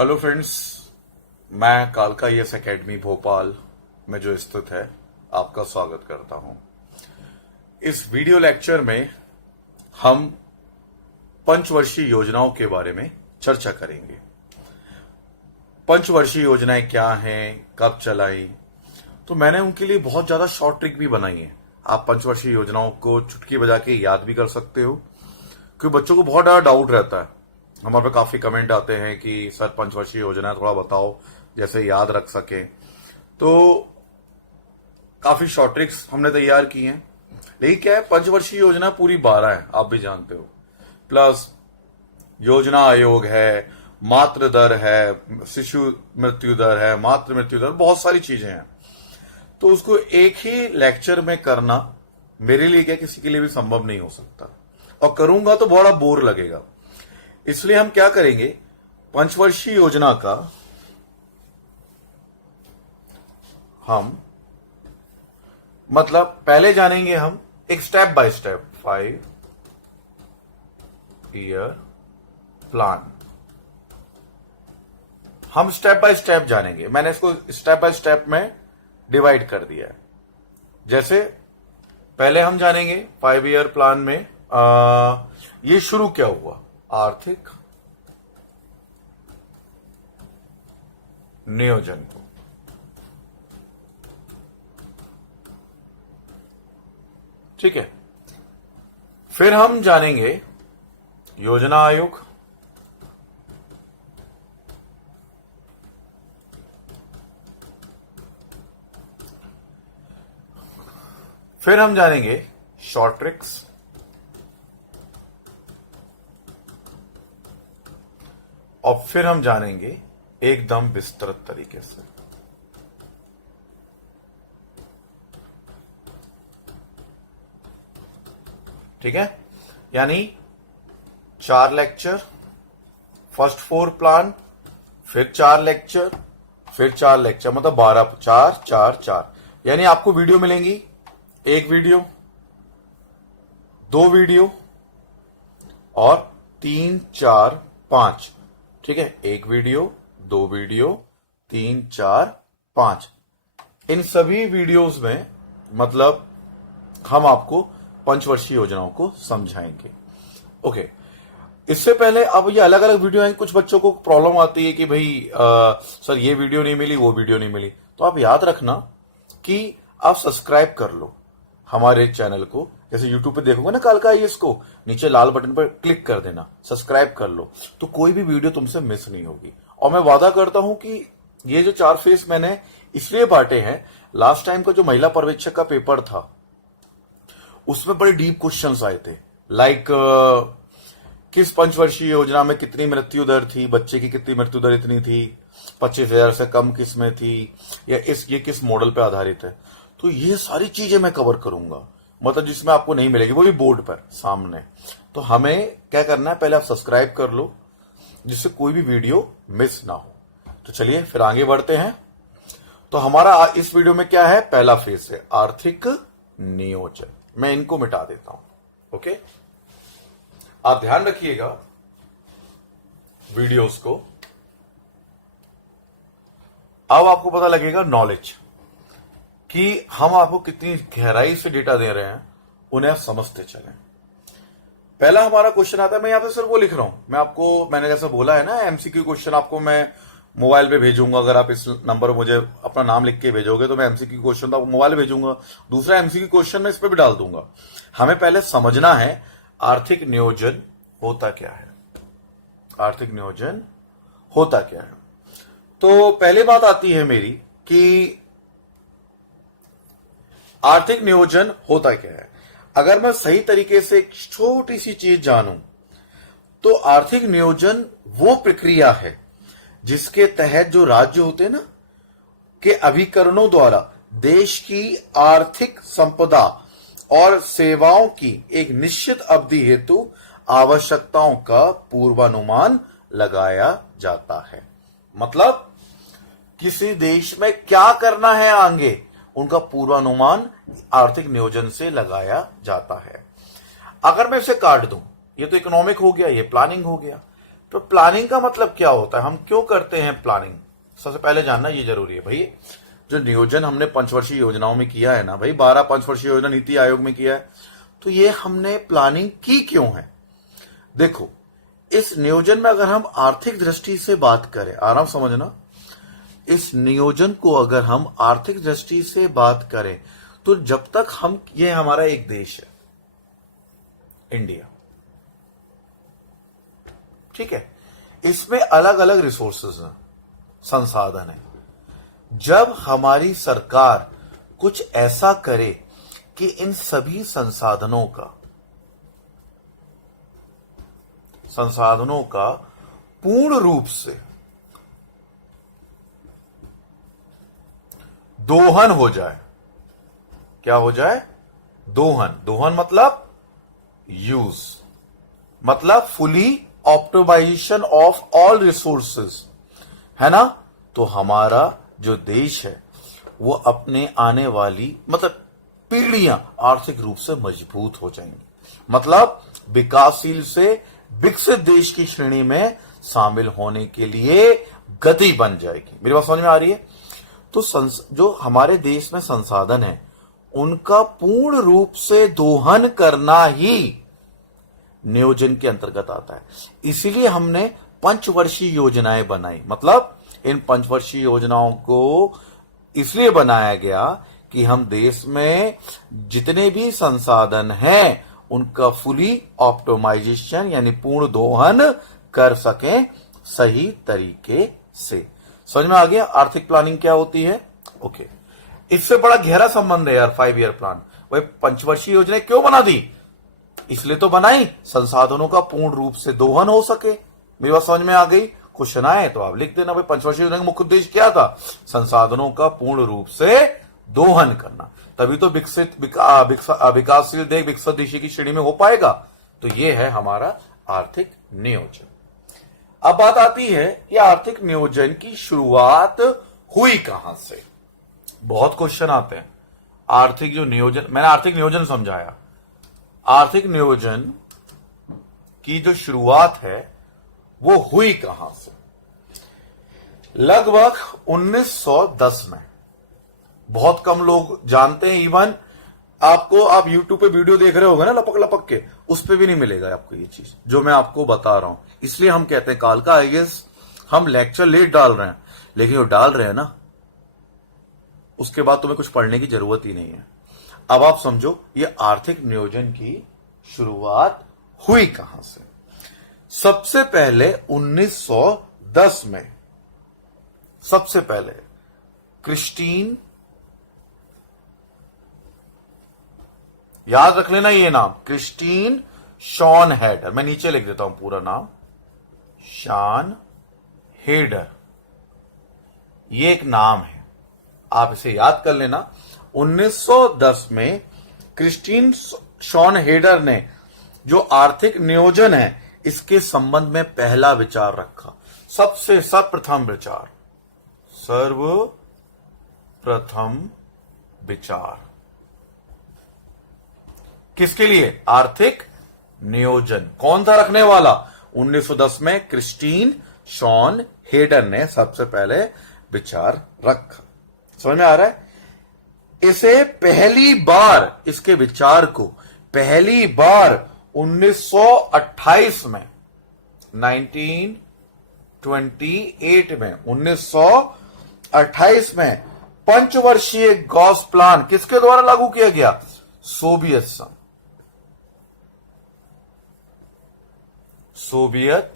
Hello friends, मैं कालका IAS academy Bhopal में जो स्थित है आपका स्वागत करता हूं। इस वीडियो लेक्चर में हम पंचवर्षीय योजनाओं के बारे में चर्चा करेंगे। पंचवर्षीय योजनाएं क्या हैं, कब चलाई, तो मैंने उनके लिए बहुत ज्यादा शॉर्ट ट्रिक भी बनाई है। आप पंचवर्षीय योजनाओं को चुटकी बजा के याद भी कर सकते हो, क्योंकि बच्चों को बहुत ज्यादा डाउट रहता है। हमारे पे काफी कमेंट आते हैं कि सर पंचवर्षीय योजना थोड़ा बताओ जैसे याद रख सके। तो काफी शॉर्ट ट्रिक्स हमने तैयार की हैं। लेकिन क्या है, पंचवर्षीय योजना पूरी 12 है, आप भी जानते हो। प्लस योजना आयोग है, मातृ दर है, शिशु मृत्यु दर है, मातृ मृत्यु दर, बहुत सारी चीजें हैं। तो उसको एक ही लेक्चर में करना मेरे लिए क्या किसी के लिए भी संभव नहीं हो सकता, और करूंगा तो बड़ा बोर लगेगा। इसलिए हम क्या करेंगे, पंचवर्षीय योजना का हम मतलब पहले जानेंगे हम एक स्टेप बाय स्टेप 5-ईयर प्लान। हम स्टेप बाय स्टेप जानेंगे। मैंने इसको स्टेप बाय स्टेप में डिवाइड कर दिया है। जैसे पहले हम जानेंगे 5-ईयर प्लान में ये शुरू क्या हुआ, आर्थिक नियोजन को। ठीक है, फिर हम जानेंगे योजना आयोग, फिर हम जानेंगे शॉर्ट ट्रिक्स, और फिर हम जानेंगे एकदम विस्तृत तरीके से। ठीक है, यानी 4 लेक्चर, फर्स्ट 4 प्लान, फिर 4 लेक्चर, फिर 4 लेक्चर, मतलब 12, 4 4 4। यानी आपको वीडियो मिलेंगी, एक वीडियो, 2 वीडियो और 3 4 5। ठीक है, एक वीडियो, 2 वीडियो, 3 4 5। इन सभी वीडियोस में मतलब हम आपको पंचवर्षीय योजनाओं को समझाएंगे। ओके, इससे पहले अब ये अलग अलग वीडियो हैं। कुछ बच्चों को प्रॉब्लम आती है कि भाई सर ये वीडियो नहीं मिली, वो वीडियो नहीं मिली। तो आप याद रखना कि आप सब्सक्राइब कर लो हमारे चैनल को। जैसे यूट्यूब पे देखोगे ना कालका IAS को, नीचे लाल बटन पर क्लिक कर देना, सब्सक्राइब कर लो, तो कोई भी वीडियो तुमसे मिस नहीं होगी। और मैं वादा करता हूं कि ये जो 4 फेज मैंने इसलिए बांटे हैं, लास्ट टाइम का जो महिला पर्यवेक्षक का पेपर था उसमें बड़े डीप क्वेश्चंस आए थे। लाइक किस पंचवर्षीय योजना में कितनी मृत्यु दर थी, बच्चे की कितनी मृत्यु दर इतनी थी, 25,000 से कम किस में थी, या ये किस मॉडल पे आधारित है। तो ये सारी चीजें मैं कवर करूंगा, मतलब जिसमें आपको नहीं मिलेगी, वो भी बोर्ड पर सामने। तो हमें क्या करना है, पहले आप सब्सक्राइब कर लो जिससे कोई भी वीडियो मिस ना हो। तो चलिए फिर आगे बढ़ते हैं। तो हमारा इस वीडियो में क्या है, पहला फेज है आर्थिक नियोजन। मैं इनको मिटा देता हूं। ओके, आप ध्यान रखिएगा वीडियोस को। अब आपको पता लगेगा नॉलेज कि हम आपको कितनी गहराई से डेटा दे रहे हैं, उन्हें आप समझते चलें। पहला हमारा क्वेश्चन आता है, मैं यहां पे सर वो लिख रहा हूं, मैंने जैसा बोला है ना, MCQ क्वेश्चन आपको मैं मोबाइल पे भेजूंगा। अगर आप इस नंबर पर मुझे अपना नाम लिख के भेजोगे तो मैं MCQ क्वेश्चन तो आपको मोबाइल भेजूंगा। दूसरा MCQ क्वेश्चन मैं इस पर भी डाल दूंगा। हमें पहले समझना है आर्थिक नियोजन होता क्या है, आर्थिक नियोजन होता क्या है। तो पहली बात आती है मेरी कि आर्थिक नियोजन होता क्या है। अगर मैं सही तरीके से एक छोटी सी चीज जानूं तो आर्थिक नियोजन वो प्रक्रिया है जिसके तहत जो राज्य होते हैं ना के अभिकरणों द्वारा देश की आर्थिक संपदा और सेवाओं की एक निश्चित अवधि हेतु आवश्यकताओं का पूर्वानुमान लगाया जाता है। मतलब किसी देश में क्या करना है आगे, उनका पूर्वानुमान आर्थिक नियोजन से लगाया जाता है। अगर मैं इसे काट दूं, ये तो इकोनॉमिक हो गया, ये प्लानिंग हो गया। तो प्लानिंग का मतलब क्या होता है, हम क्यों करते हैं प्लानिंग, सबसे पहले जानना ये जरूरी है भाई। जो नियोजन हमने पंचवर्षीय योजनाओं में किया है ना भाई, 12 पंचवर्षीय योजना नीति आयोग में किया है, तो ये हमने प्लानिंग की क्यों है। देखो, इस नियोजन में अगर हम आर्थिक दृष्टि से बात करें, आराम समझना, इस नियोजन को अगर हम आर्थिक दृष्टि से बात करें तो जब तक हम, ये हमारा एक देश है इंडिया, ठीक है, इसमें अलग अलग रिसोर्सेज हैं, संसाधन है। जब हमारी सरकार कुछ ऐसा करे कि इन सभी संसाधनों का पूर्ण रूप से दोहन हो जाए, क्या हो जाए, दोहन मतलब यूज, मतलब fully optimization of all resources, है ना, तो हमारा जो देश है वो अपने आने वाली मतलब पीढ़ियां आर्थिक रूप से मजबूत हो जाएंगी, मतलब विकासशील से विकसित देश की श्रेणी में शामिल होने के लिए गति बन जाएगी। मेरी बात समझ में आ रही है। तो जो हमारे देश में संसाधन है उनका पूर्ण रूप से दोहन करना ही नियोजन के अंतर्गत आता है। इसीलिए हमने पंचवर्षीय योजनाएं बनाई, मतलब इन पंचवर्षीय योजनाओं को इसलिए बनाया गया कि हम देश में जितने भी संसाधन हैं उनका फुली ऑप्टिमाइजेशन यानी पूर्ण दोहन कर सकें सही तरीके से। समझ में आ गया आर्थिक प्लानिंग क्या होती है। ओके, इससे बड़ा गहरा संबंध है यार 5 ईयर प्लान। वही पंचवर्षीय योजना क्यों बना दी, इसलिए तो बनाई संसाधनों का पूर्ण रूप से दोहन हो सके। मेरी बात समझ में आ गई। क्वेश्चन आए तो आप लिख देना भाई पंचवर्षीय योजना का मुख्य उद्देश्य क्या था, संसाधनों का पूर्ण रूप से दोहन करना, तभी तो विकासशील देश विकसित देश की श्रेणी में हो पाएगा। तो ये है हमारा आर्थिक नियोजन। अब बात आती है ये आर्थिक नियोजन की शुरुआत हुई कहां से। बहुत क्वेश्चन आते हैं। आर्थिक जो नियोजन, मैंने आर्थिक नियोजन समझाया, आर्थिक नियोजन की जो शुरुआत है वो हुई कहां से। लगभग 1910 में। बहुत कम लोग जानते हैं, इवन आपको, आप YouTube पे वीडियो देख रहे होगे ना लपक लपक के, उस पे भी नहीं मिलेगा आपको ये चीज जो मैं आपको बता रहा हूं। इसलिए हम कहते हैं काल का IAS हम लेक्चर लेट डाल रहे हैं, लेकिन वो डाल रहे हैं ना, उसके बाद तुम्हें कुछ पढ़ने की जरूरत ही नहीं है। अब आप समझो ये आर्थिक नियोजन की शुरुआत हुई कहां से। सबसे पहले 1910 में, सबसे पहले क्रिस्टीन, याद रख लेना ये नाम, क्रिस्टीन शॉन हेडर, मैं नीचे लिख देता हूं पूरा नाम, शॉन हेडर, ये एक नाम है, आप इसे याद कर लेना। 1910 में क्रिस्टीन शॉन हेडर ने जो आर्थिक नियोजन है इसके संबंध में पहला विचार रखा। सबसे सर्वप्रथम विचार, सर्वप्रथम विचार किसके लिए, आर्थिक नियोजन। कौन था रखने वाला, 1910 में क्रिस्टीन शॉन हेडर ने सबसे पहले विचार रखा। समझ में आ रहा है। इसे पहली बार, इसके विचार को पहली बार 1928 में, 1928 में, 1928 में पंचवर्षीय गॉस प्लान किसके द्वारा लागू किया गया, सोवियत संघ, सोवियत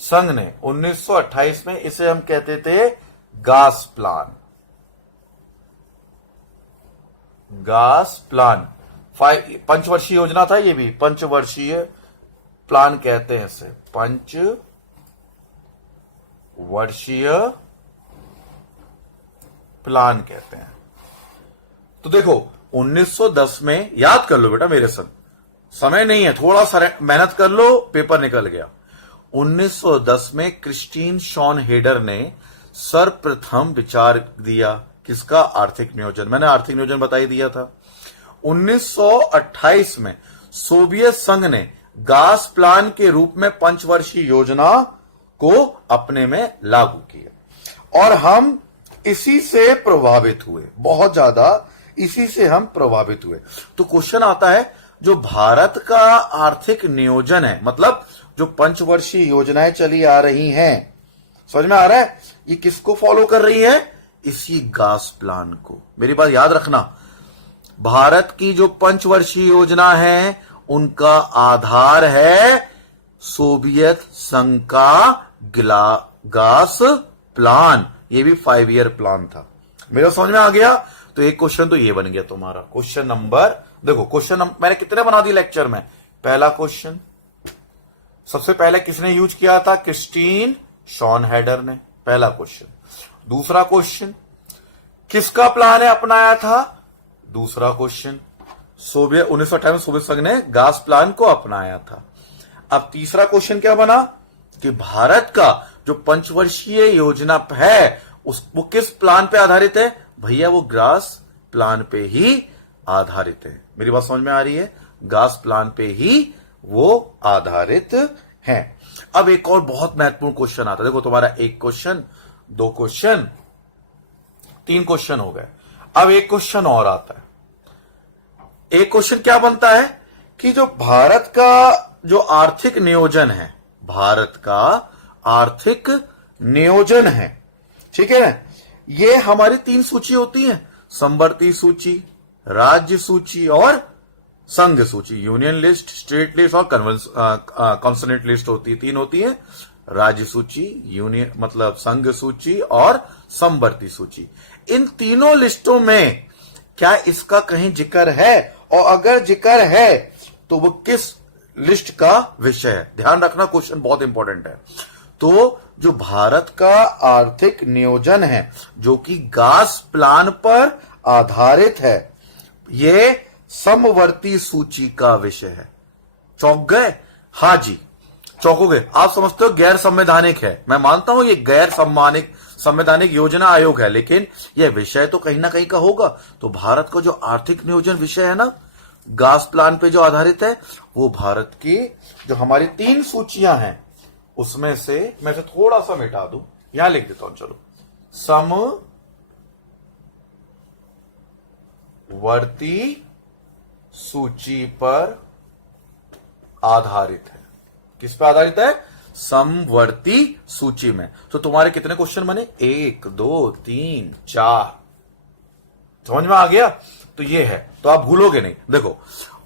संघ ने 1928 में, इसे हम कहते थे गास प्लान, गास प्लान। पंचवर्षीय योजना था ये भी, पंचवर्षीय प्लान कहते हैं इसे, पंचवर्षीय प्लान कहते हैं। तो देखो 1910 में, याद कर लो बेटा मेरे संग, समय नहीं है, थोड़ा सा मेहनत कर लो, पेपर निकल गया। 1910 में क्रिस्टीन शॉन हेडर ने सर्वप्रथम विचार दिया, किसका, आर्थिक नियोजन। मैंने आर्थिक नियोजन बता ही दिया था। 1928 में सोवियत संघ ने गास प्लान के रूप में पंचवर्षीय योजना को अपने में लागू किया और हम इसी से प्रभावित हुए, बहुत ज्यादा इसी से हम प्रभावित हुए। तो क्वेश्चन आता है, जो भारत का आर्थिक नियोजन है, मतलब जो पंचवर्षीय योजनाएं चली आ रही हैं, समझ में आ रहा है, ये किसको फॉलो कर रही है? इसी गास प्लान को। मेरी बात याद रखना, भारत की जो पंचवर्षीय योजना है उनका आधार है सोवियत संघ का गास प्लान। ये भी 5 ईयर प्लान था। मेरा समझ में आ गया? तो एक क्वेश्चन तो ये बन गया तुम्हारा। क्वेश्चन नंबर, देखो क्वेश्चन मैंने कितने बना दिए लेक्चर में। पहला क्वेश्चन सबसे पहले किसने यूज किया था? क्रिस्टीन शॉनहेडर ने, पहला क्वेश्चन। दूसरा क्वेश्चन, किसका प्लान है अपनाया था? दूसरा क्वेश्चन, 1958 सोवियत संघ ने गास प्लान को अपनाया था। अब तीसरा क्वेश्चन क्या बना कि भारत का जो पंचवर्षीय योजना है वो किस प्लान पे आधारित है? भैया वो गास प्लान पे ही आधारित है। मेरी बात समझ में आ रही है? गास प्लान पे ही वो आधारित है। अब एक और बहुत महत्वपूर्ण क्वेश्चन आता है। देखो तुम्हारा एक क्वेश्चन, 2 क्वेश्चन, 3 क्वेश्चन हो गए। अब एक क्वेश्चन और आता है। एक क्वेश्चन क्या बनता है कि जो भारत का जो आर्थिक नियोजन है, भारत का आर्थिक नियोजन है, ठीक है ना, ये हमारी 3 सूची होती है, समवर्ती सूची, राज्य सूची और संघ सूची। यूनियन लिस्ट, स्टेट लिस्ट और कॉन्सोनेंट लिस्ट होती है, 3 होती है। राज्य सूची, यूनियन मतलब संघ सूची और समवर्ती सूची। इन तीनों लिस्टों में क्या इसका कहीं जिक्र है? और अगर जिक्र है तो वो किस लिस्ट का विषय है? ध्यान रखना, क्वेश्चन बहुत इंपॉर्टेंट है। तो जो भारत का आर्थिक नियोजन है जो कि गास प्लान पर आधारित है, ये समवर्ती सूची का विषय है। चौंक गए? हां जी, चौंकोगे। आप समझते हो गैर संवैधानिक है, मैं मानता हूं ये गैर संवैधानिक योजना आयोग है, लेकिन यह विषय तो कहीं ना कहीं का होगा। तो भारत का जो आर्थिक नियोजन विषय है ना, गास प्लान पे जो आधारित है, वो भारत की जो हमारी 3 सूचियां हैं उसमें से मैं से थोड़ा सा मिटा दूं, यहां लिख देता हूं, चलो। समवर्ती सूची पर आधारित है। किस पर आधारित है? समवर्ती सूची में। तो तुम्हारे कितने क्वेश्चन बने? 1 2 3 4। समझ में आ गया? तो ये है, तो आप भूलोगे नहीं। देखो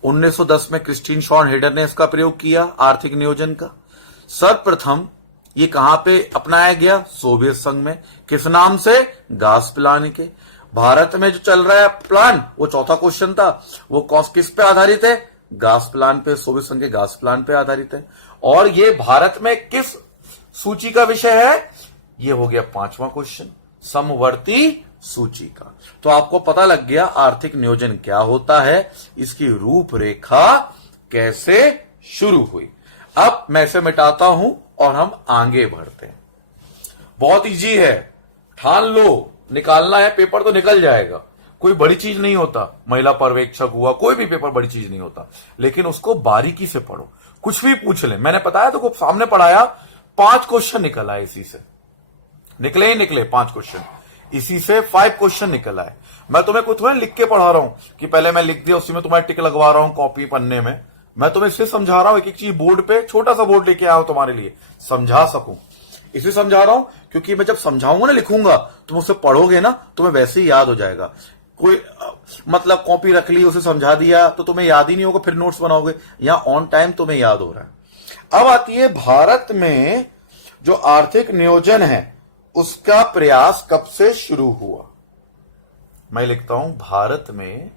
1910 में क्रिस्टीन शॉनहेडर ने इसका प्रयोग किया आर्थिक नियोजन का। सर्वप्रथम ये कहां पे अपनाया गया? सोवियत संघ में। किस नाम से? गास प्लान के। भारत में जो चल रहा है प्लान, वो चौथा क्वेश्चन था, वो किस पे आधारित है? गास प्लान पे, सोवियत संघ के गास प्लान पे आधारित है। और ये भारत में किस सूची का विषय है? ये हो गया 5वां क्वेश्चन, समवर्ती सूची का। तो आपको पता लग गया आर्थिक नियोजन क्या होता है, इसकी रूपरेखा कैसे शुरू हुई। अब मैं इसे मिटाता हूं और हम आगे बढ़ते हैं। बहुत इजी है, ठान लो, निकालना है पेपर तो निकल जाएगा। कोई बड़ी चीज नहीं होता, महिला पर्यवेक्षक हुआ, कोई भी पेपर बड़ी चीज नहीं होता, लेकिन उसको बारीकी से पढ़ो। कुछ भी पूछ ले, मैंने बताया तो सामने पढ़ाया, 5 क्वेश्चन निकल आए इसी से, निकले ही निकले 5 क्वेश्चन, इसी से 5 क्वेश्चन निकल आए। मैं तुम्हें कुछ लिख के पढ़ा रहा हूं कि पहले मैं लिख दिया, उसी में तुम्हारे टिक लगवा रहा हूं कॉपी पन्ने में। मैं तुम्हें इससे समझा रहा हूं, एक एक चीज बोर्ड पे, छोटा सा बोर्ड लेके आया हूं तुम्हारे लिए, समझा सकूं, इसे समझा रहा हूं क्योंकि मैं जब समझाऊंगा ना, लिखूंगा, तुम उससे पढ़ोगे ना, तुम्हें वैसे ही याद हो जाएगा। कोई मतलब कॉपी रख ली, उसे समझा दिया तो तुम्हें याद ही नहीं होगा, फिर नोट्स बनाओगे। यहां ऑन टाइम तुम्हें याद हो रहा है। अब आती है भारत में जो आर्थिक नियोजन है उसका प्रयास कब से शुरू हुआ। मैं लिखता हूं भारत में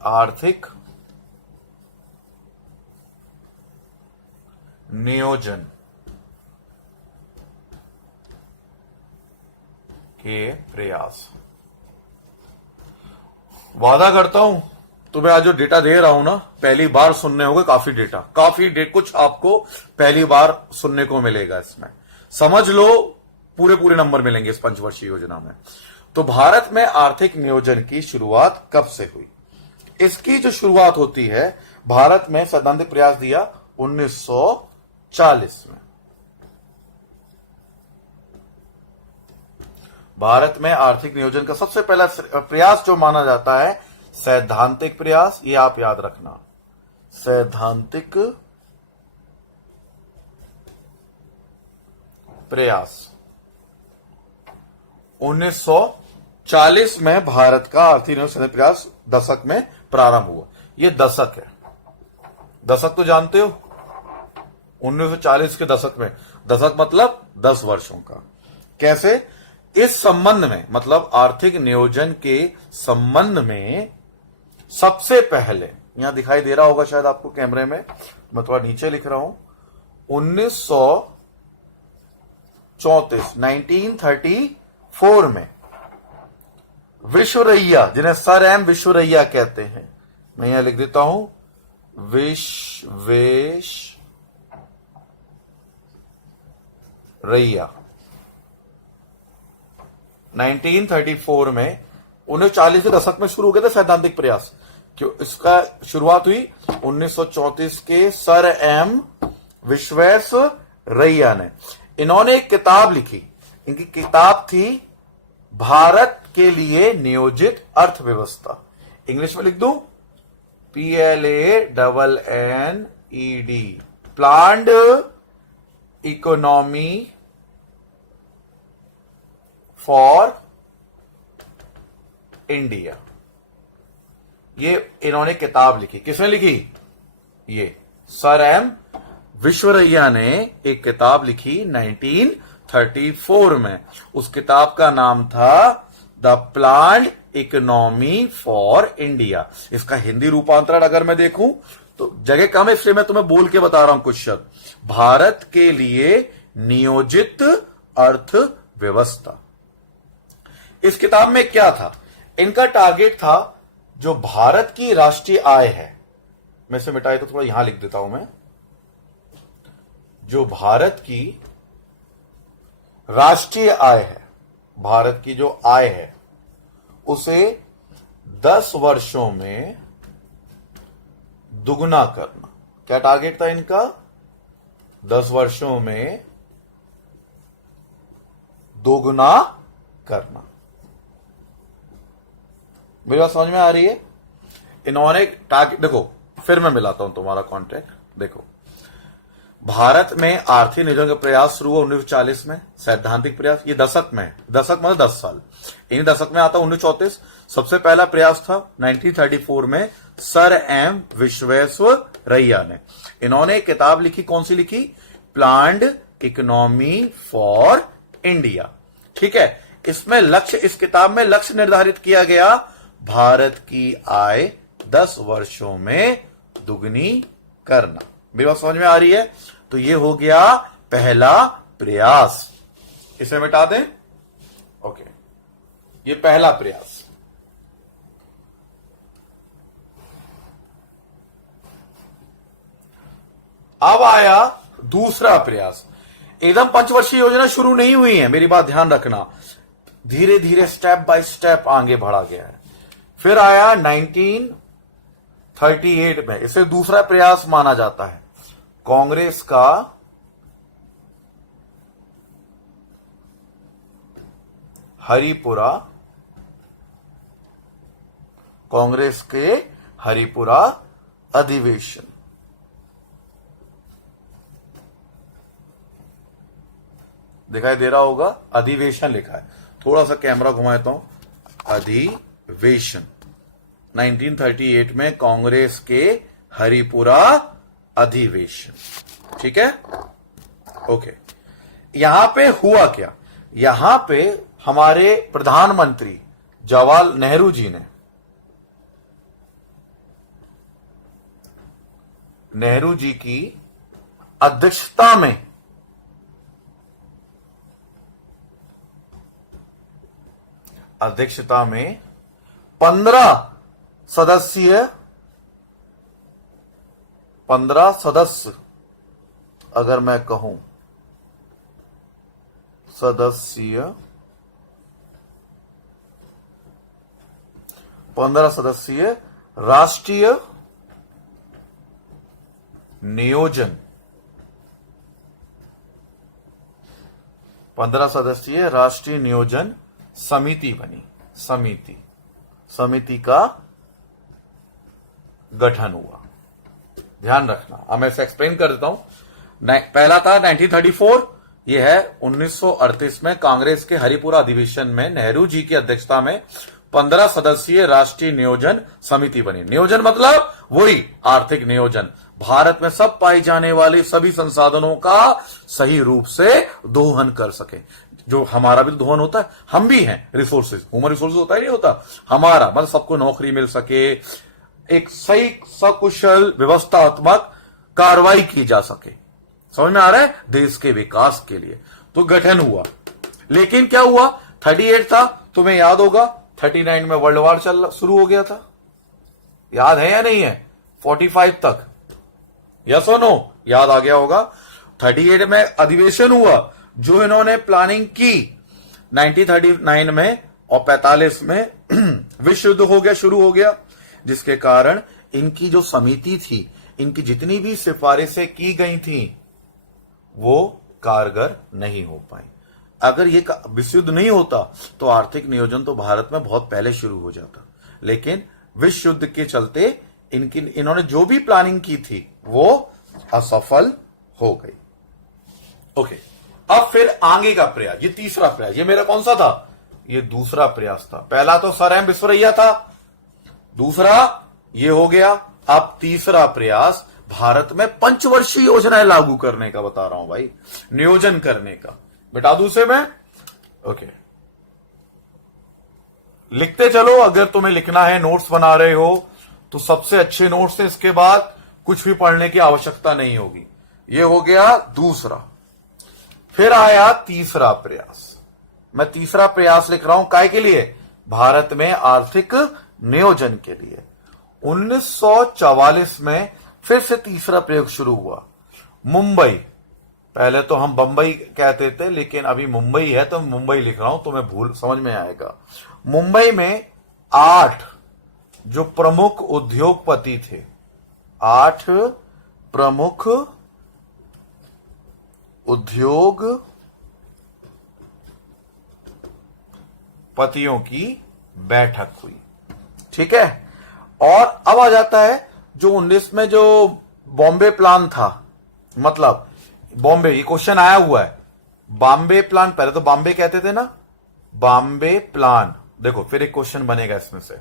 आर्थिक नियोजन के प्रयास। वादा करता हूं तुम्हें आज जो डेटा दे रहा हूं ना, पहली बार सुनने होंगे काफी डेटा, कुछ आपको पहली बार सुनने को मिलेगा। इसमें समझ लो पूरे नंबर मिलेंगे इस पंचवर्षीय योजना में। तो भारत में आर्थिक नियोजन की शुरुआत कब से हुई? इसकी जो शुरुआत होती है, भारत में सैद्धांतिक प्रयास दिया 1940 में। भारत में आर्थिक नियोजन का सबसे पहला प्रयास जो माना जाता है सैद्धांतिक प्रयास, ये आप याद रखना, सैद्धांतिक प्रयास 1940 में भारत का आर्थिक नियोजन प्रयास दशक में प्रारंभ हुआ। ये दशक है, दशक तो जानते हो, 1940 के दशक में, दशक मतलब 10 वर्षों का। कैसे? इस संबंध में, मतलब आर्थिक नियोजन के संबंध में सबसे पहले, यहां दिखाई दे रहा होगा शायद आपको कैमरे में, मैं थोड़ा नीचे लिख रहा हूं, 1934 में विश्वरैया, जिन्हें सर एम विश्वरैया कहते हैं, मैं यहां लिख देता हूं, विश्वेश्वरैया 1934 में, 1940 के दशक में शुरू हो गए थे सैद्धांतिक प्रयास। क्यों? इसका शुरुआत हुई 1934 के सर एम विश्वेश्वरैया ने। इन्होंने एक किताब लिखी, इनकी किताब थी भारत के लिए नियोजित अर्थव्यवस्था। इंग्लिश में लिख दूं, PLANNED, planned economy for India. ये इन्होंने किताब लिखी। किसने लिखी? ये सर एम विश्वरैया ने एक किताब लिखी 1934 में। उस किताब का नाम था the planned economy for India. इसका हिंदी रूपांतरण अगर मैं देखूं तो जगह कम है, इसलिए मैं तुम्हें बोल के बता रहा हूं कुछ शब्द। भारत के लिए नियोजित अर्थव्यवस्था। इस किताब में क्या था? इनका टारगेट था जो भारत की राष्ट्रीय आय है, मैं इसे मिटाए तो थोड़ा यहां लिख देता हूं मैं, जो भारत की राष्ट्रीय आय है, भारत की जो आय है, उसे 10 वर्षों में दुगना करना। क्या टारगेट था इनका? 10 वर्षों में दोगुना करना। मेरी बात समझ में आ रही है? इन्होंने टारगेट, देखो फिर मैं मिलाता हूं तुम्हारा कॉन्ट्रैक्ट। देखो, भारत में आर्थिक नियोजन का प्रयास शुरू हुआ 1940 में, सैद्धांतिक प्रयास, ये दशक में, दशक मतलब 10 साल, इन दशक में आता 1934। सबसे पहला प्रयास था 1934 में सर एम विश्वेश्वरैया ने। इन्होंने एक किताब लिखी, कौन सी लिखी? Planned economy for India. ठीक है, इसमें लक्ष्य, इस किताब में लक्ष्य निर्धारित किया गया, भारत की आय 10 वर्षों में दुगनी करना। मेरी बात समझ में आ रही है? तो ये हो गया पहला प्रयास। इसे मिटा दें। ओके, ये पहला प्रयास। अब आया दूसरा प्रयास। एकदम पंचवर्षीय योजना शुरू नहीं हुई है, मेरी बात ध्यान रखना, धीरे धीरे स्टेप बाय स्टेप आगे बढ़ा गया है। फिर आया 1938 में, इसे दूसरा प्रयास माना जाता है, कांग्रेस का हरिपुरा, कांग्रेस के हरिपुरा अधिवेशन। दिखाई दे रहा होगा, अधिवेशन लिखा है, थोड़ा सा कैमरा घुमाता हूं, अधिवेशन। 1938 में कांग्रेस के हरिपुरा अधिवेशन। ठीक है, ओके। यहां पे हुआ क्या? यहां पे हमारे प्रधानमंत्री जवाहरलाल नेहरू जी ने, नेहरू जी की अध्यक्षता में अध्यक्षता में 15 सदस्य अगर मैं कहूं, सदस्य 15 सदस्यीय राष्ट्रीय नियोजन, 15 सदस्यीय राष्ट्रीय नियोजन समिति बनी। समिति का गठन हुआ। ध्यान रखना, अब मैं इसे एक्सप्लेन कर देता हूं। पहला था 1934, यह है 1938 में कांग्रेस के हरिपुरा अधिवेशन में नेहरू जी की अध्यक्षता में 15 सदस्यीय राष्ट्रीय नियोजन समिति बनी। नियोजन मतलब वही आर्थिक नियोजन, भारत में सब पाई जाने वाली सभी संसाधनों का सही रूप से दोहन कर सके। जो हमारा भी दोहन होता है, हम भी हैं रिसोर्सेज, ह्यूमन रिसोर्सेज होता है नहीं होता हमारा, मतलब सबको नौकरी मिल सके, एक सही सकुशल व्यवस्थात्मक कार्रवाई की जा सके। समझ में आ रहा है? देश के विकास के लिए तो गठन हुआ। लेकिन क्या हुआ, 38 था, तुम्हें याद होगा 39 में वर्ल्ड वार शुरू हो गया था, याद है या नहीं है? 45 तक, यस और नो, याद आ गया होगा। 38 में अधिवेशन हुआ, जो इन्होंने प्लानिंग की 1939 में और 45 में विश्व युद्ध हो गया, शुरू हो गया, जिसके कारण इनकी जो समिति थी, इनकी जितनी भी सिफारिशें की गई थी वो कारगर नहीं हो पाई। अगर ये विश्व युद्ध नहीं होता तो आर्थिक नियोजन तो भारत में बहुत पहले शुरू हो जाता, लेकिन विश्व युद्ध के चलते इन्होंने जो भी प्लानिंग की थी वो असफल हो गई। ओके, अब फिर आगे का प्रयास, ये तीसरा प्रयास, ये मेरा कौन सा था? ये दूसरा प्रयास था। पहला तो सर एम विश्वेश्वरैया था, दूसरा ये हो गया। अब तीसरा प्रयास भारत में पंचवर्षीय योजनाएं लागू करने का बता रहा हूं भाई, नियोजन करने का। बता दूं से मैं? ओके, लिखते चलो, अगर तुम्हें लिखना है, नोट्स बना रहे हो तो सबसे अच्छे नोट्स हैं, इसके बाद कुछ भी पढ़ने की आवश्यकता नहीं होगी। ये हो गया दूसरा। फिर आया तीसरा प्रयास। मैं तीसरा प्रयास लिख रहा हूं काय के लिए? भारत में आर्थिक नियोजन के लिए। 1944 में फिर से तीसरा प्रयोग शुरू हुआ। मुंबई, पहले तो हम बंबई कहते थे, लेकिन अभी मुंबई है तो मुंबई लिख रहा हूं, तो मैं समझ में आएगा। मुंबई में 8 जो प्रमुख उद्योगपति थे, 8 प्रमुख उद्योगपतियों की बैठक हुई। ठीक है, और अब आ जाता है जो 19 में जो बॉम्बे प्लान था, मतलब बॉम्बे, ये क्वेश्चन आया हुआ है, बॉम्बे प्लान, पहले तो बॉम्बे कहते थे ना, बॉम्बे प्लान। देखो फिर एक क्वेश्चन बनेगा इसमें से।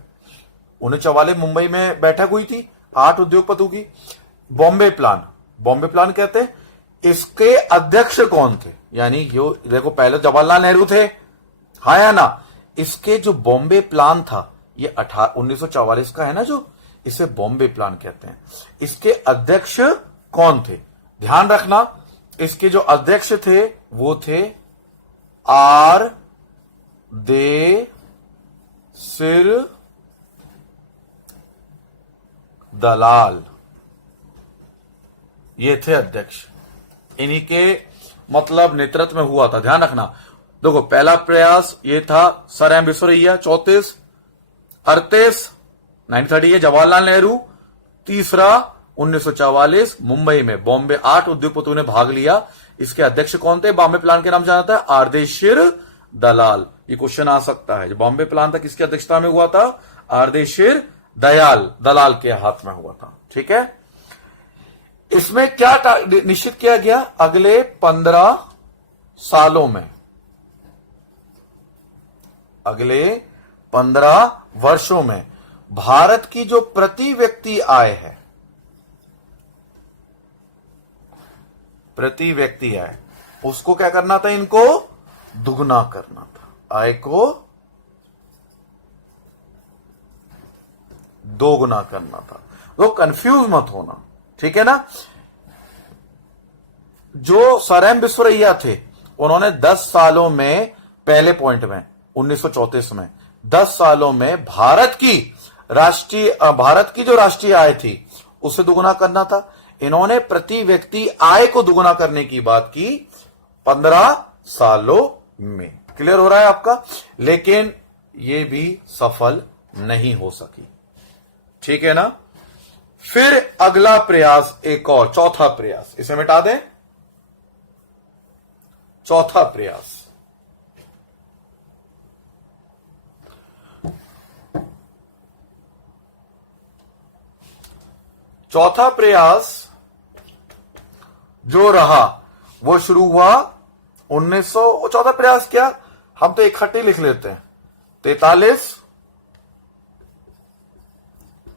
1944 मुंबई में बैठक हुई थी 8 उद्योगपतियों की, बॉम्बे प्लान कहते हैं। इसके अध्यक्ष कौन थे? यानी यो देखो, पहले जवाहरलाल नेहरू थे, हाँ या ना? इसके जो बॉम्बे प्लान था, ये 1944 का है ना, जो इसे बॉम्बे प्लान कहते हैं। इसके अध्यक्ष कौन थे? ध्यान रखना, इसके जो अध्यक्ष थे वो थे आर दे सिर दलाल, ये थे अध्यक्ष। इन्हीं के मतलब नेतृत्व में हुआ था। ध्यान रखना, देखो पहला प्रयास ये था सर एम विश्वेश्वरैया, 34, 38 1930 जवाहरलाल नेहरू, तीसरा 1944 मुंबई में बॉम्बे, 8 उद्योगपतियों ने भाग लिया। इसके अध्यक्ष कौन थे? बॉम्बे प्लान के नाम जाना था आरदेशिर दलाल। ये क्वेश्चन आ सकता है, जो बॉम्बे प्लान था किसकी अध्यक्षता में हुआ था? आरदेशिर दलाल के हाथ में हुआ था। ठीक है, इसमें क्या निश्चित किया गया? अगले 15 सालों में, अगले 15 वर्षों में भारत की जो प्रति व्यक्ति आय है, प्रति व्यक्ति आय, उसको क्या करना था? इनको दुगना करना था, आय को दोगुना करना था। तो कंफ्यूज मत होना, ठीक है ना? जो सर एम विश्वेश्वरैया थे, उन्होंने 10 सालों में, पहले पॉइंट में 1934 में 10 सालों में भारत की जो राष्ट्रीय आय थी उसे दुगुना करना था। इन्होंने प्रति व्यक्ति आय को दुगुना करने की बात की 15 सालों में। क्लियर हो रहा है आपका? लेकिन यह भी सफल नहीं हो सकी। ठीक है ना। फिर अगला प्रयास, एक और चौथा प्रयास, इसे मिटा दें। चौथा प्रयास, चौथा प्रयास जो रहा वो शुरू हुआ 1900। चौथा प्रयास क्या, हम तो इकट्ठे लिख लेते हैं। 43,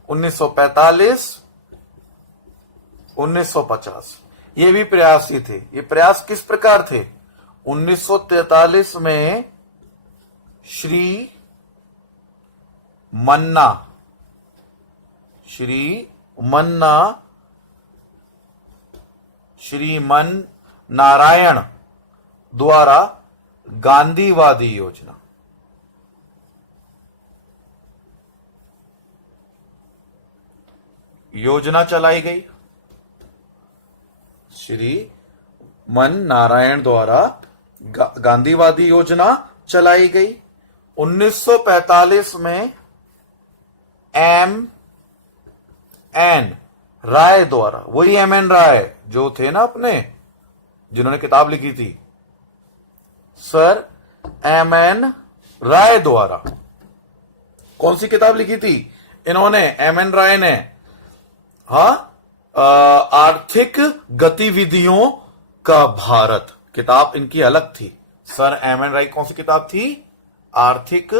1945, 1950, ये भी प्रयास ही थे। ये प्रयास किस प्रकार थे? 1943 में श्री श्रीमन नारायण द्वारा गांधीवादी योजना चलाई गई। श्री मन नारायण द्वारा गांधीवादी योजना चलाई गई। 1945 में एम एन राय द्वारा, वही एम एन राय जो थे ना अपने, जिन्होंने किताब लिखी थी, सर एम एन राय द्वारा कौन सी किताब लिखी थी इन्होंने? एम एन राय ने, आर्थिक गतिविधियों का भारत, किताब इनकी अलग थी। सर एम एन राय कौन सी किताब थी? आर्थिक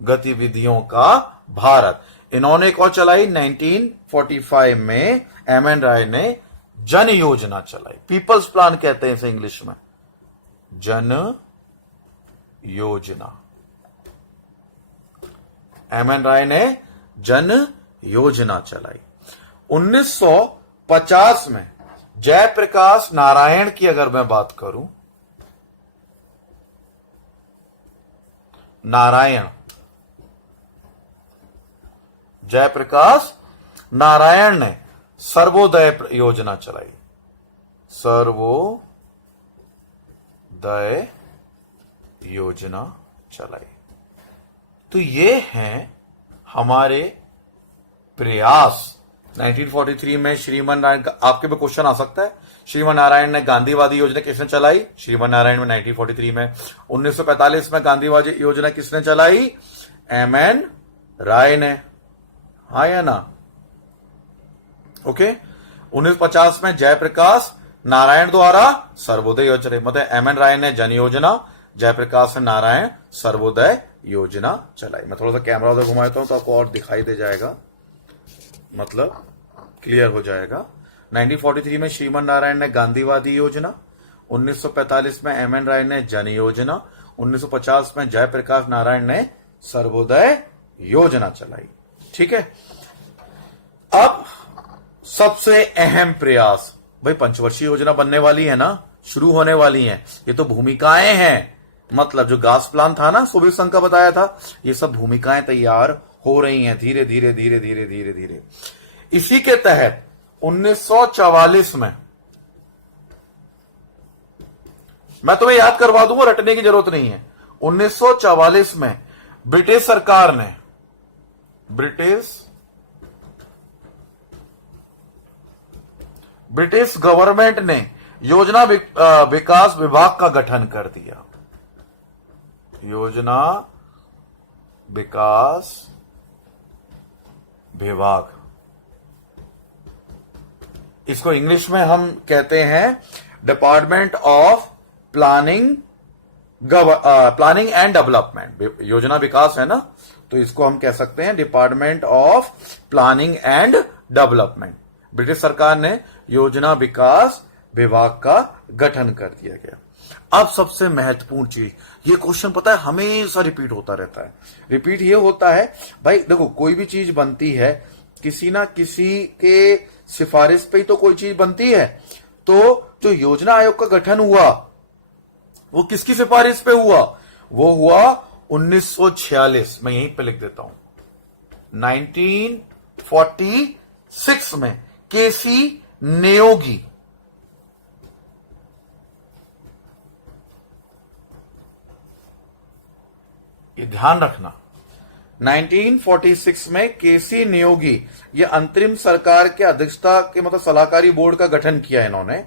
गतिविधियों का भारत। इन्होंने कौन चलाई? 1945 में एम एन राय ने जन योजना चलाई। पीपल्स प्लान कहते हैं इसे इंग्लिश में, जन योजना। एम एन राय ने जन योजना चलाई। 1950 में जयप्रकाश नारायण की अगर मैं बात करूं, जयप्रकाश नारायण ने सर्वोदय योजना चलाई। सर्वोदय योजना चलाई। तो ये हैं हमारे प्रयास। 1943 में श्रीमन नारायण, आपके भी क्वेश्चन आ सकता है, श्रीमन नारायण ने गांधीवादी योजना किसने चलाई? श्रीमन नारायण में 1943 में। 1945 में गांधीवादी योजना किसने चलाई? एम एन राय ने, हाँ या ना? ओके। 1950 में जयप्रकाश नारायण द्वारा सर्वोदय योजना, मतलब एम एन राय ने जन योजना, जयप्रकाश नारायण सर्वोदय योजना चलाई। मैं थोड़ा सा कैमरा उधर घुमाता हूं तो आपको और दिखाई दे जाएगा, मतलब क्लियर हो जाएगा। 1943 में श्रीमन नारायण ने गांधीवादी योजना, 1945 में एम एन राय ने जन योजना, 1950 में जयप्रकाश नारायण ने सर्वोदय योजना चलाई। ठीक है। अब सबसे अहम प्रयास, भाई पंचवर्षीय योजना बनने वाली है ना, शुरू होने वाली है। ये तो भूमिकाएं हैं, मतलब जो गास प्लान था ना सोवियत संघ का बताया था, ये सब भूमिकाएं तैयार हो रही हैं धीरे धीरे धीरे धीरे धीरे धीरे। इसी के तहत 1944 में, मैं तुम्हें याद करवा दूंगा, रटने की जरूरत नहीं है। 1944 में ब्रिटिश सरकार ने, ब्रिटिश गवर्नमेंट ने योजना विकास विभाग का गठन कर दिया। योजना विकास विभाग, इसको इंग्लिश में हम कहते हैं department of planning and development. योजना विकास है ना, तो इसको हम कह सकते हैं department of planning and development. British सरकार ने योजना विकास विभाग का गठन कर दिया गया। अब सबसे महत्वपूर्ण चीज, ये क्वेश्चन पता है हमेशा रिपीट होता रहता है। रिपीट ये होता है भाई, देखो कोई भी चीज बनती है किसी ना किसी के सिफारिश पे ही तो कोई चीज बनती है। तो जो योजना आयोग का गठन हुआ वो किसकी सिफारिश पे हुआ? वो हुआ 1946, मैं यहीं पे लिख देता हूं, 1946 में केसी नियोगी, ये ध्यान रखना, 1946 में केसी नियोगी, ये अंतरिम सरकार के अध्यक्षता के मतलब सलाहकारी बोर्ड का गठन किया इन्होंने।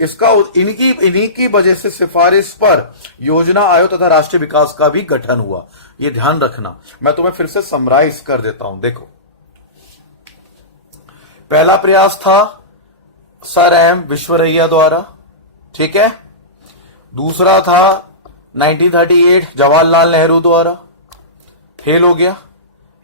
इसका इन्हीं की वजह से सिफारिश पर योजना आयोग तथा राष्ट्रीय विकास का भी गठन हुआ। ये ध्यान रखना, मैं तुम्हें फिर से समराइज कर देता हूं। देखो, पहला प्रयास था सर एम विश्वेश्वरैया द्वारा, ठीक है। दूसरा था 1938 जवाहरलाल नेहरू द्वारा, फेल हो गया।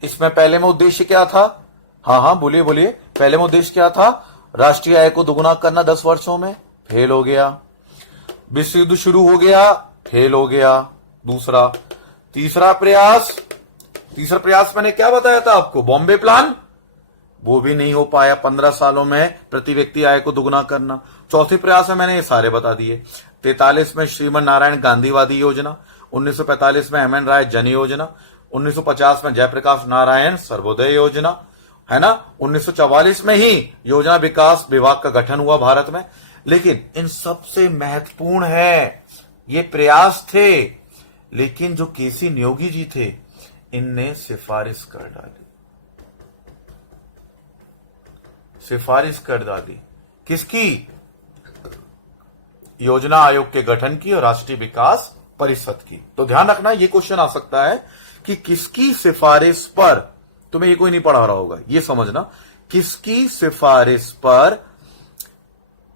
इसमें पहले में उद्देश्य क्या था? हाँ बोलिए बोलिए, पहले में उद्देश्य क्या था? राष्ट्रीय आय को दोगुना करना 10 वर्षों में, फेल हो गया। विश्व युद्ध शुरू हो गया, फेल हो गया। दूसरा, तीसरा प्रयास मैंने क्या बताया था आपको? बॉम्बे प्लान, वो भी नहीं हो पाया 15 सालों में प्रति व्यक्ति आय को दुगुना करना। चौथे प्रयास में मैंने ये सारे बता दिए। 43 में श्रीमन नारायण गांधीवादी योजना, 1945 में एम.एन. राय जन योजना, 1950 में जयप्रकाश नारायण सर्वोदय योजना, है ना। 1944 में ही योजना विकास विभाग का गठन हुआ भारत में। लेकिन इन सबसे महत्वपूर्ण है, ये प्रयास थे, लेकिन जो केसी नियोगी जी थे, इनने सिफारिश कर डाली। किसकी? योजना आयोग के गठन की और राष्ट्रीय विकास परिषद की। तो ध्यान रखना, ये क्वेश्चन आ सकता है कि किसकी सिफारिश पर, तुम्हें ये कोई नहीं पढ़ा रहा होगा, ये समझना, किसकी सिफारिश पर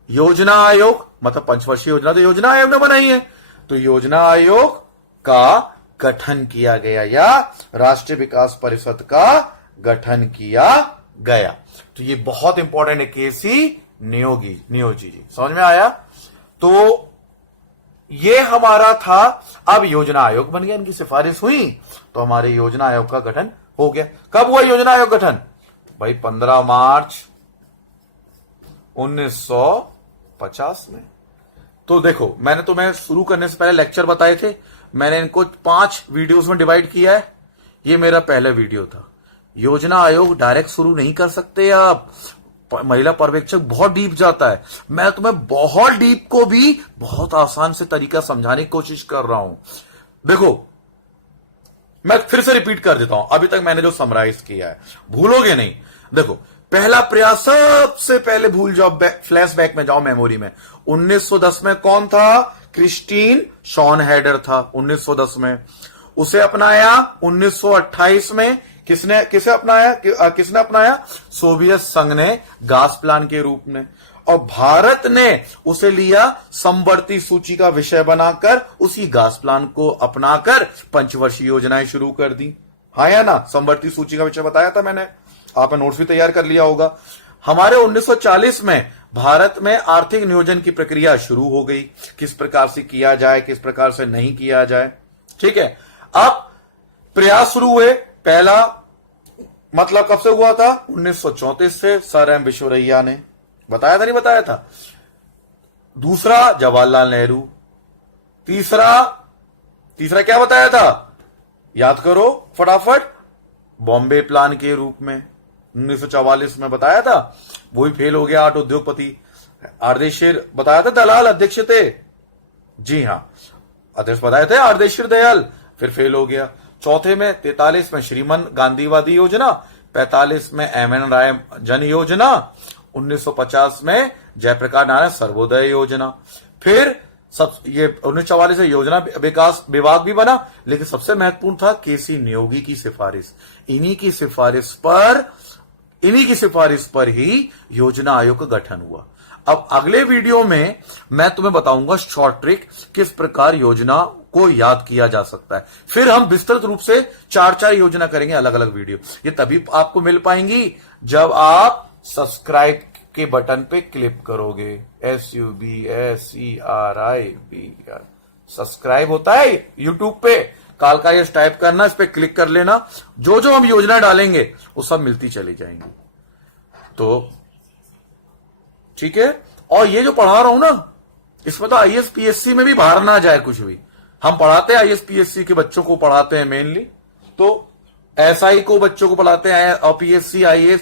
योजना आयोग, मतलब पंचवर्षीय योजना तो योजना आयोग ने बनाई है, तो योजना आयोग का गठन किया गया या राष्ट्रीय विकास परिषद का गठन किया गया। तो ये बहुत इंपॉर्टेंट है, केसी नियोगी जी। समझ में आया? तो ये हमारा था। अब योजना आयोग बन गया, इनकी सिफारिश हुई तो हमारे योजना आयोग का गठन हो गया। कब हुआ योजना आयोग गठन? भाई 15 मार्च 1950 में। तो देखो, मैंने तुम्हें शुरू करने से पहले लेक्चर बताए थे, मैंने इनको 5 वीडियोस में डिवाइड किया है। ये मेरा पहला वीडियो था। योजना आयोग डायरेक्ट शुरू नहीं कर सकते आप, महिला पर्यवेक्षक बहुत डीप जाता है। मैं तुम्हें बहुत डीप को भी बहुत आसान से तरीका समझाने की कोशिश कर रहा हूं। देखो, मैं फिर से रिपीट कर देता हूं, अभी तक मैंने जो समराइज किया है, भूलोगे नहीं। देखो, पहला प्रयास सबसे पहले भूल जाओ, फ्लैशबैक में जाओ मेमोरी में। 1910 में कौन था? क्रिस्टीन शॉनहेडर था 1910 में। उसे अपनाया 1928 में। किसने अपनाया? सोवियत संघ ने गास प्लान के रूप में। और भारत ने उसे लिया समवर्ती सूची का विषय बनाकर, उसी गास प्लान को अपनाकर पंचवर्षीय योजनाएं शुरू कर दी। हाँ या ना? समवर्ती सूची का विषय बताया था मैंने, आपने नोट्स भी तैयार कर लिया होगा। हमारे 1940 में भारत में आर्थिक नियोजन की प्रक्रिया शुरू हो गई, किस प्रकार से किया जाए, किस प्रकार से नहीं किया जाए, ठीक है। अब प्रयास शुरू हुए। पहला मतलब कब से हुआ था? 1934 से, सर एम विश्वेश्वरैया ने बताया था, नहीं बताया था। दूसरा जवाहरलाल नेहरू। तीसरा क्या बताया था? याद करो फटाफट, बॉम्बे प्लान के रूप में 1944 में बताया था, वो भी फेल हो गया। 8 उद्योगपति, आरदेशिर बताया था, दलाल अध्यक्ष थे, जी हां अध्यक्ष बताए थे आरदेशिर दयाल, फिर फेल हो गया। चौथे में 43 में श्रीमन गांधीवादी योजना, 45 में एम.एन. राय जन योजना, 1950 में जयप्रकाश नारायण सर्वोदय योजना। फिर ये 1944 से योजना विकास विभाग भी बना, लेकिन सबसे महत्वपूर्ण था केसी नियोगी की सिफारिश। इन्हीं की सिफारिश पर ही योजना आयोग का गठन हुआ। अब अगले वीडियो में मैं तुम्हें बताऊंगा शॉर्ट ट्रिक, किस प्रकार योजना को याद किया जा सकता है। फिर हम विस्तृत रूप से 4 योजना करेंगे, अलग अलग वीडियो। ये तभी आपको मिल पाएंगी जब आप सब्सक्राइब के बटन पे क्लिक करोगे, SUBSCRIB, सब्सक्राइब होता है यूट्यूब पे, कालका यश टाइप करना, इस पे क्लिक कर लेना। जो जो हम योजना डालेंगे वो सब मिलती चली जाएंगी। तो ठीक है। और ये जो पढ़ा रहा हूं ना, इसमें तो IAS PSC में भी बाहर ना जाए कुछ भी। हम पढ़ाते हैं IAS PSC के बच्चों को पढ़ाते हैं मेनली, तो SI को बच्चों को पढ़ाते हैं, और PSC IAS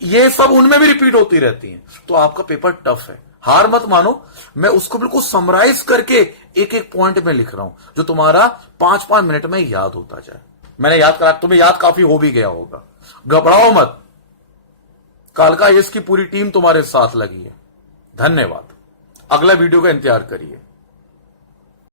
ये सब उनमें भी रिपीट होती रहती हैं। तो आपका पेपर टफ है, हार मत मानो। मैं उसको बिल्कुल समराइज करके एक एक पॉइंट में लिख रहा हूं, जो तुम्हारा 5-5 मिनट में याद होता जाए। मैंने याद करा, तुम्हें याद काफी हो भी गया होगा। घबराओ मत, कालका यस की पूरी टीम तुम्हारे साथ लगी है। धन्यवाद। अगला वीडियो का इंतजार करिए।